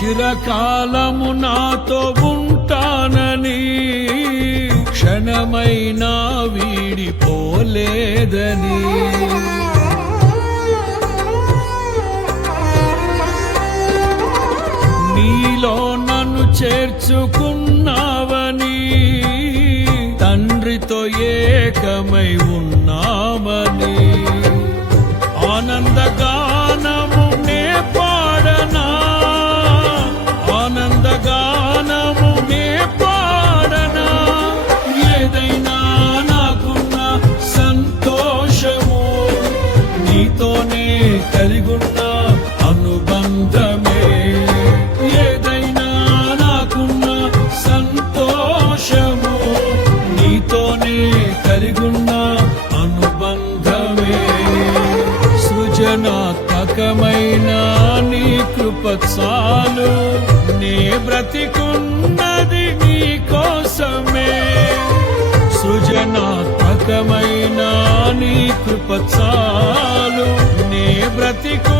చిరకాలము నాతో ఉంటానని, క్షణమైనా వీడిపోలేదని. నీలో నన్ను చేర్చుకున్నావని, తండ్రితో ఏకమై ఉన్నామని. ఆనందగానము నే పాడనా, ఆనందగానము నే పాడనా. ఏదైనా నాకున్న సంతోషము, నీతోనే కలిగున్న అనుబంధమే. ఏదైనా నాకున్న సంతోషము, నీతోనే కలిగున్న అనుబంధమే. సృజనాత్మకమైన నీ కృప చాలు, నే బ్రతికున్నది నీ కోసమే. సృజనాత్మకమైన నీ కృప చాలు, నే బ్రతికు